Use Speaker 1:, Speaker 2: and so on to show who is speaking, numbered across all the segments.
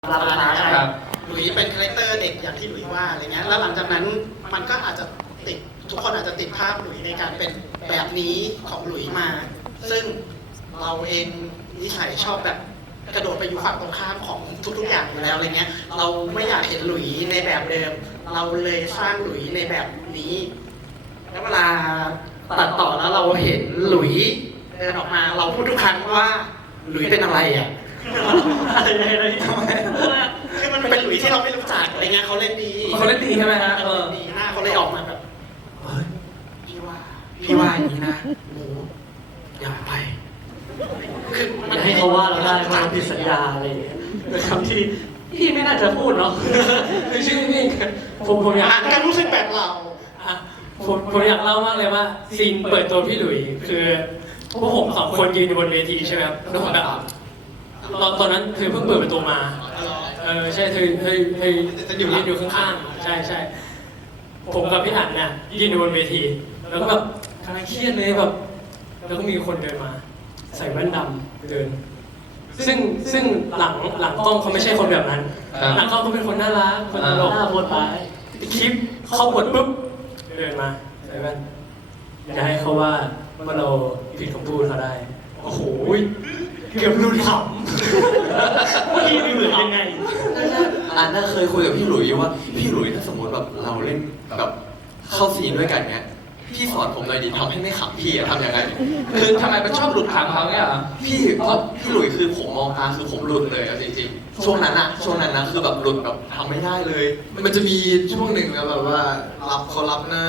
Speaker 1: รับมาใช่ครับ
Speaker 2: หลุยเป็นคาแรคเตอร์เด็กอย่างที่หลุยว่าอะไรเงี้ยแล้วหลังจากนั้นมันก็อาจจะติดทุกคนอาจจะติดภาพหลุยในการเป็นแบบนี้ของหลุยมา ซึ่งเราเองนิสัยชอบแบบกระโดดไปอยู่ฝั่งตรงข้ามของทุกๆอย่างอยู่แล้วอะไรเงี้ยเราไม่อยากเห็นหลุยในแบบเดิม เราเลยสร้างหลุยในแบบนี้แล้วเวลาตัดต่อแล้วเราเห็นหลุยเดินออกมาเราพูดทุกครั้งว่าหลุยเป็นอะไรอ่ะอะไรคือมันเป็นหลุยที่เราไม่รู้จักอะไรเงี้ยเขาเล่นดี
Speaker 1: เขาเล่นดีใช่ไหมฮะ
Speaker 2: ดีหน้าเขาเลยออกมาแบบเฮ้ยพี่ว่าอย่างนี้นะหมูอย่าไปคือมันให้เขาว่าเราได้เพราะเราผิดสัญญาอะไรอย่างเงี้ยเป็นคำที่พี่ไม่น่าจะพูดเนาะ
Speaker 1: ไม่ใช่นี่ผมอยาก
Speaker 2: การรู้สึกแบบเรา
Speaker 1: ผมอยากเล่ามากเลยว่าซีนเปิดตัวพี่หลุยคือพวกผมสองคนยืนอยู่บนเวทีใช่ไหมครับแล้วผมแบบตอนนั้นคือเพิ่งเปิดประตูมาใช่เธอยืนอยู่ข้างๆใช่ผมกับพี่อั๋นเนี่ยยืนอยู่บนเวทีแล้วก็แบบกำลังเครียดเลยแบบแล้วก็มีคนเดินมาใส่แว่นดำเดินซึ่งหลังกล้องเขาไม่ใช่คนแบบนั้นหลังกล้องเขาเป็นคนน่ารักคนตลกหน้าบทไปคลิปเข้าบทปุ๊บเดินมาใส่แว่นอย่าให้เขาว่าเราผิดคำพูดเขาได้โอ้โหเกือบรุนขำพี่เหมือนยังไง
Speaker 3: อันน่าเคยคุยกับพี่หลุยว่าพี่หลุยถ้าสมมติแบบเราเล่นแบบเข้าซีนด้วยกันเนี้ยพี่สอนผมหน่อยดิทำให้ไม่ขำพี่ทำยังไง
Speaker 1: คือทำไมมันชอบหลุดขำเขาเนี่ยเหรอ
Speaker 3: พี่เพราะพี่หลุยคือผมมองตาคือผมหลุดเลยจริงๆช่วงนั้นนะคือแบบหลุดแบบทำไม่ได้เลย
Speaker 4: มันจะมีช่วงหนึ่งแบบว่าเขารับหน้า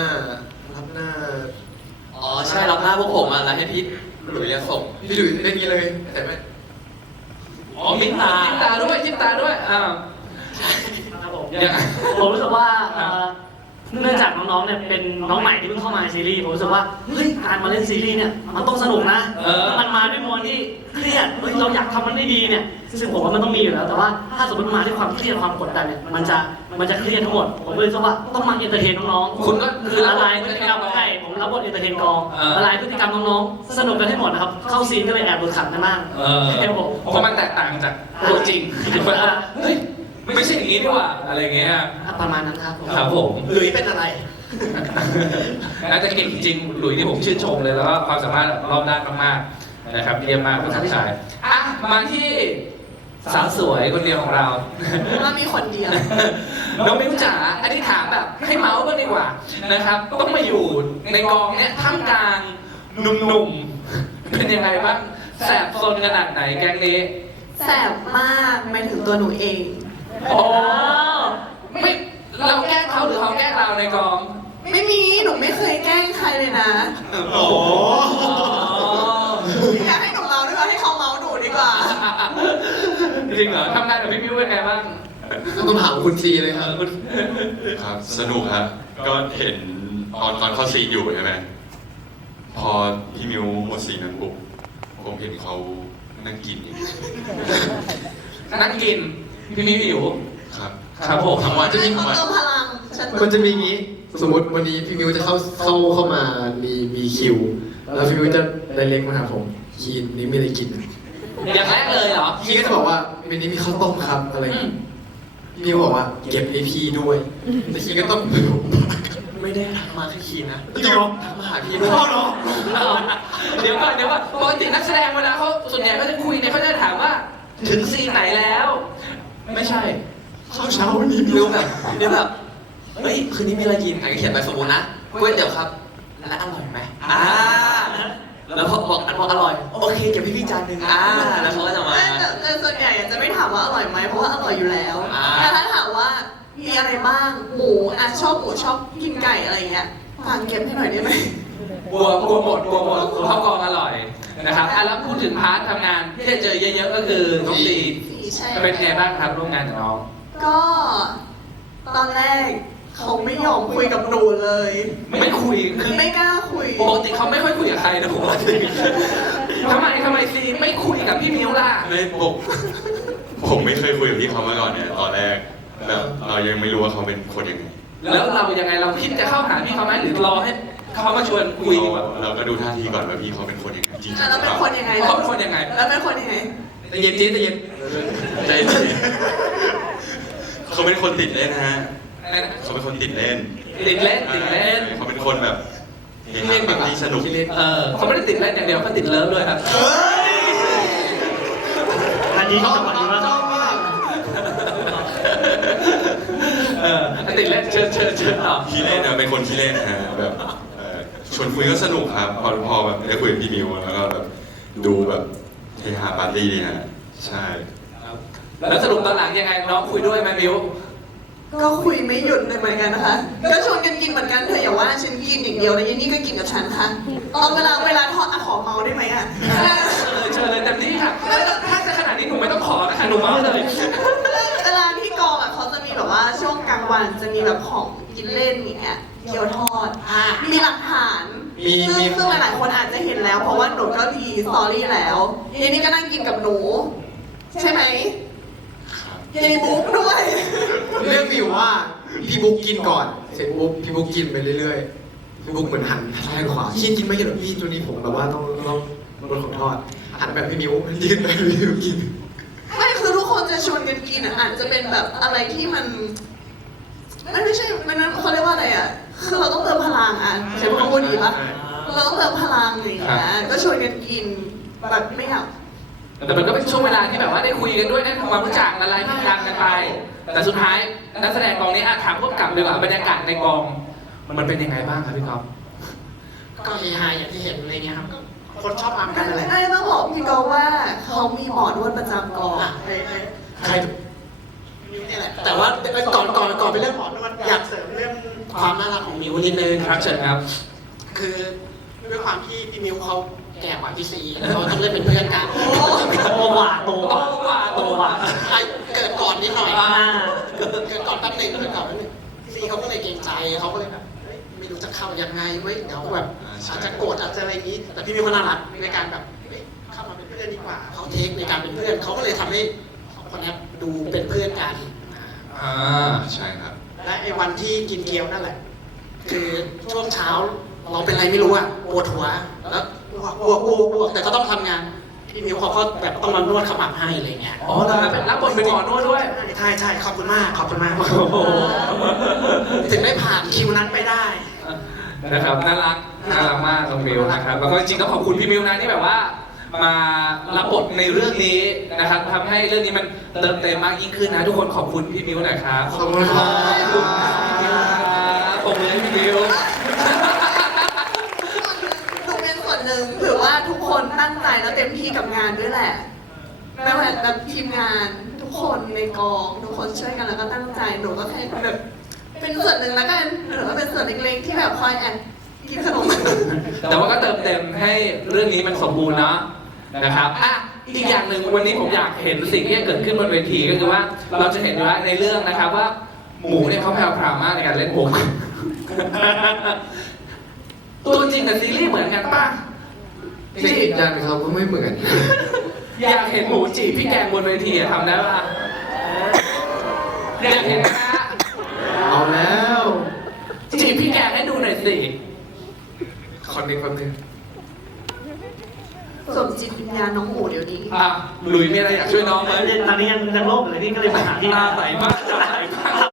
Speaker 3: อ๋อใช่รับหน้าพวกผมอ่ะแล้วให้พี่หลุยส่งพี่หลุยเล่นนี้เลยแต่ไม่
Speaker 1: อ๋อยิ้มตาด้วยครับผมรู้สึกว่าเนื่องจากน้องๆเนี่ยเป็นน้องใหม่ที่เพิ่งเข้ามาในซีรีส์ผมรู้สึกว่าเฮ้ยการมาเล่นซีรีส์เนี่ยมันต้องสนุกนะมันมาด้วยมวลที่เครียดเฮ้ยเราอยากทำมันได้ดีเนี่ยซึ่งผมว่ามันต้องมีอยู่แล้วแต่ว่าถ้าสมมติมาด้วยความเครียดความกดดันเนี่ยมันจะเครียดทั้งหมดผมเลยรู้สึกว่าต้องมาเอนเตอร์เทนน้องๆคุณก็คือละลายพฤติกรรมใช่ผมรับบทเอนเตอร์เทนกองละลายพฤติกรรมน้องๆสนุกกันให้หมดนะครับเข้าซีนก็เลยแอบหลุดขำกันบ้าง
Speaker 5: เพราะมันแตกต่างจากตัวจริงเฮ้ยไม่ใช่อย่างนี้ดีกว่าอะไรเงี้ย
Speaker 1: ประมาณนั้น
Speaker 5: ครับผม
Speaker 2: หลุยเป็นอะไร
Speaker 5: น่าจะเก่งจริงหลุยที่ผมชื่นชมเลยแล้วก็ความสามารถรอบด้านมากๆนะครับเยี่ยมมากคุณทักษายมาที่สาวสวยคนเดียวของเรา
Speaker 2: ว่ามีคนเดียว
Speaker 5: น้องมิ้วจ๋าอันนี้ถามแบบให้เมาส์บ้างดีกว่านะครับต้องมาอยู่ในกองเนี้ยท่ามกลางหนุ่มๆเป็นยังไงบ้างแสบซนขนาดไหนแก๊งนี้
Speaker 6: แสบมากหมายถึงตัวหนูเอง
Speaker 5: โอ้ไม่เราแกล้งเขาหรือเขาแกล้งเราในกอง
Speaker 6: ไม่มีหนูไม่เคยแกล้งใครเลยนะ
Speaker 2: โอ้
Speaker 6: อยากให้หนูเมาดีกว่าให้เขาเมาหนูดีกว่า
Speaker 5: จริงเหรอทำงานกับพี่มิ้วเป็นไงบ้าง
Speaker 4: ต้องถามคุณซีเลยครับ
Speaker 7: ครับสนุกครับก็เห็นตอนเข้าซีนอยู่ใช่ไหมพอพี่มิวหมดซีนนั้นปุ๊บผมเห็นเขานั่งกิน
Speaker 5: นั่งกินพี่มิ้วอยู่
Speaker 7: ครับผม
Speaker 5: ทั้งวัน
Speaker 6: จะมีเติมพลัง
Speaker 4: มันจะมีอย่างนี้สมมติวันนี้พี่มิวจะเข้ามามีคิวแล้วพี่มิวจะไดเรกมาหาผมคีนนี้ไม่ได้กิน
Speaker 5: อย่างแรกเลยเหรอ
Speaker 4: คีนก็จะบอกว่าวันนี้มีข้าวต้มครับอะไรพี่มิวบอกว่าเก็บให้พี่ด้วยแต่คีนก็ต้อง
Speaker 3: ไม่ได้ทักมาแค่คีนนะทักมาหาพี่
Speaker 5: ด้
Speaker 3: วย
Speaker 5: เดี๋ยวก่อนปกตินักแสดงเวลาเขาส่วนใหญ่เขาจะคุยเนี่ยเขาจะถามว่าถึงซีนไหนแล้วไม่ใช่
Speaker 4: เช้าวันนี้
Speaker 3: มิวแบบเฮ้ยคืนนี้มีอะไรกินใครเขียนไปสมมุตินะก๋วยเตี๋ยวครับแล้วอร่อยไหมแล้วพอบอกอร่อยโอเคเก็บให้พี่จานหนึ่งแล้วเขาก็จะมา
Speaker 6: แต่ส่วนใหญ่จะไม่ถามว่าอร่อยไหมเพราะว่าอร่อยอยู่แล้วแต่ถ้าถามว่ามีอะไรบ้างหมูชอบหมูชอบกินไก่อะไรเงี้ยฝากเก็บให้หน่อยได้ไหม
Speaker 5: กลัวหมดข้าวกองอร่อยนะครับแล้วพูดถึงพาร์ททำงานที่จะเจอเยอะๆก็คือน้องซีเป็นไงบ้างครับร่วมงานกับน้อง
Speaker 6: ก็ตอนแรกเขาไม่ยอมคุยกับหนูเลย
Speaker 5: ไม่คุย
Speaker 6: คือไม่กล้าคุย
Speaker 5: ปกติเขาไม่ค่อยคุยกับใครนะผมว่าทำไมซีไม่คุยกับพี่มิ้วล่ะ
Speaker 7: ผมไม่เคยคุยกับพี่เขามาก่อนเนี่ยตอนแรกแบบเรายังไม่รู้ว่าเขาเป็นคนยังไง
Speaker 5: แล้วเรายังไงเราคิดจะเข้าหาพี่เขาไหมหรือรอให้เขามาชวนคุย
Speaker 7: เราก็ดูท่าทีก่อนว่าพี่เขาเป็นคนยังไงจริงๆ
Speaker 6: แล้วเป็นคนยังไง
Speaker 5: เขาเป็นคนยังไง
Speaker 6: แล้วเป็นคนยังไง
Speaker 4: ใจเย็นใจเย็น
Speaker 7: ใจเย็นเขาเป็นคนติดเล่นนะฮะ
Speaker 5: อะไรนะ
Speaker 7: เขาเป็นคนติดเล่น
Speaker 5: ติดเล่นติดเล่น
Speaker 7: เขาเป็นคนแบบเฮฮาปาร์ตี้สนุก
Speaker 5: เขาไม่ได้ติดเล่นอย่างเดียวเขาติดเลิฟด้วยครับ
Speaker 1: อันนี้ก็จังหวะดีมาก
Speaker 5: ติดเล่นเชิญต่อ
Speaker 7: ขี้เล่นนะเป็นคนขี้เล่นนะฮะแบบชวนคุยก็สนุกครับ พอแบบได้คุยกับพี่มิวแล้วก็แบบดูแบบเฮฮาปาร์ตี้ดีฮะใช่
Speaker 5: แล้วสรุปตอนหลังยังไงน้องคุยด้วยไหมมิว
Speaker 6: ก็คุยไม่หยุดเลยเหมือนกันนะคะ ก็ชวนกันกินเหมือนกันเธออย่าว่าฉันกินอย่างเดียวนะยันนี่ก็กินกับฉันค่ะตอนเวลาทอดอะขอเมาได้ไหมอะ
Speaker 5: เชิญเลยเต็มที่ค่ะถ้าจะขนาดนี้หนูไม่ต้องขอนะคะหนูมาเลย
Speaker 6: เวลาที่กองอะเขาจะมีแบบว่าช่วงกลางวันจะมีแบบของกินเล่นอย่างเงี้ยเกี๊ยวทอดมีหลักฐานซึ่งหลายๆคนอาจจะเห็นแล้ว เพราะว่าหนูก็ทีสตอรี่แล้วยันนี่ก็นั่งกินกับหนู ใช่ไหมยันบุ๊กด้วย
Speaker 4: เรื่องมีอยู่ว่าพี่บุ๊กกินก่อนเสร็จปุ๊บพี่บุ๊กกินไปเรื่อยๆพี่บุ๊กเหมือนหันซ้ายขวากินไม่กินหรอกพี่ตัวนี้ผมแบบว่าต้องลดของทอดหันแบบพี่มิวยืนไปพี่มิวกิน
Speaker 6: ไม่คือทุกคนจะชวนกันกินอ่ะอาจจะเป็นแบบอะไรที่มันไม่ใช่มันเขาเรียกว่าอะไรอ่ะคือเราต้องเติมพลังอ่ะใช่ไหมพูดดีปะเราต้องเติมพลังอย่างเงี้ยก็ชวนกันกินแบบไม่อยาก
Speaker 5: แต่มันก็เป็นช่วงเวลาที่แบบว่าได้คุยกันด้วยได้ทำความรู้จักอะไรที่ดังกันไป แต่สุดท้ายนักแสดงกองนี้ถามพวกกลับดีกว่าบรรยากาศในกองมันเป็นยังไงบ้างครับพี่ก๊อฟ
Speaker 2: ก็เฮฮาอย่างที่เห็นอะไรเงี้ยครับคนชอบอัมกันอะไร
Speaker 6: ไม่ต้องบอกพี่กอว่าเขามีหมอนวดประจำกอง
Speaker 2: ใครมิวนี่แหละแต่ว่าก่อนไปเรื่องหมอนวดอยากเสริมเรื่องความน่ารักของมิวนิดนึง
Speaker 5: ครับเชิญครับ
Speaker 2: คือด้วยความที่พี่มิวเขาแก่กว่าพี่ซีเขาต้องเล่นเป็นเพื่อนกัน
Speaker 1: โตกว่าโตกว่า
Speaker 2: ไอเกิดก่อนนิดหน่อยเกิดก่อนแป๊บหนึงพี่ซีเขาก็เลยเกรงใจเขาก็เลยแบบไม่รู้จะเข้ายังไงเว้ยเดี๋ยวแบบอาจจะโกรธอาจจะอะไรนี้ แต่พี่มิวเขาน่ารักในการแบบเข้ามาเป็นเพื่อนดีกว่าเขาเทคในการเป็นเพื่อนเขาก็เลยทำให้คนนี้ดูเป็นเพื่อนกัน
Speaker 7: ใช่ครับ
Speaker 2: และไอ้วันที่กินเกี๊ยวนั่นแหละ คือช่วงเช้าเราเป็นอะไรไม่รู้อะปวดหัวแล้วอ้วกแต่ก็ต้องทำงานพี่มิวเขาก็แบบต้องมานวดขมับให้อะไรเงี้ย
Speaker 5: อ๋อเหรอครับรับบทเป็นหมอนวดด้วย
Speaker 2: ใช่ขอบคุณมากถึงได้ผ่านคิวนั้นไปได้
Speaker 5: นะครับน่ารักมากน้องมิวนะครับแล้วก็จริงๆต้องขอบคุณพี่มิวนะที่แบบว่ามารับบทในเรื่องนี้นะครับทำให้เรื่องนี้มันเติมเต็มมากยิ่งขึ้นนะทุกคนขอบคุณพี่มิวหน่อยครับ
Speaker 4: ขอบคุณครับ
Speaker 5: ขอบคุณพี่มิว
Speaker 6: หนูเป็นส่วนหนึ่งถือว่าทุกคนตั้งใจแล้วเต็มที่กับงานด้วยแหละไม่ว่าแบบทีมงานทุกคนในกองทุกคนช่วยกันแล้วก็ตั้งใจหนูก็แค่แบบเป็นส่วนหนึ่งแล้วกันหรือว่าเป็นส่วนเล็กๆที่แบบคอยแอบกินขนม
Speaker 5: แต่ว่าก็เติมเต็มให้เรื่องนี้มันสมบูรณ์เนาะนะครับอีกอย่างหนึ่งวันนี้ผมอยากเห็นสิ่งที่เกิดขึ้นบนเวทีก็คือว่าเราจะเห็นว่าในเรื่องนะครับว่าหมูเนี่ยเขาแพรวๆมากในการเล่นวง ตัวจริงกับซีรีส์เหมือนกันป่ะ
Speaker 4: ไม่ติดยันเขาก็ไม่เหมือน
Speaker 5: อยากเห็นหมูจีบพี่แกงบนเวทีอะทำได้ป่ะอยากเห็นนะฮะ
Speaker 4: เอาแล้ว
Speaker 5: จีบพี่แกงให้ดูหน่อยสิ
Speaker 4: คอนเนคแป๊บนึง
Speaker 6: สวมจิตวิญญาณน้องหมูเดี๋ยวนี้
Speaker 5: หลุยมีอะไรอยากช่วยน้องไหม
Speaker 1: ตอนนี้ยังโลภเลยนี่ก็เลยมาหาที่
Speaker 5: ตาใสมากตาใสม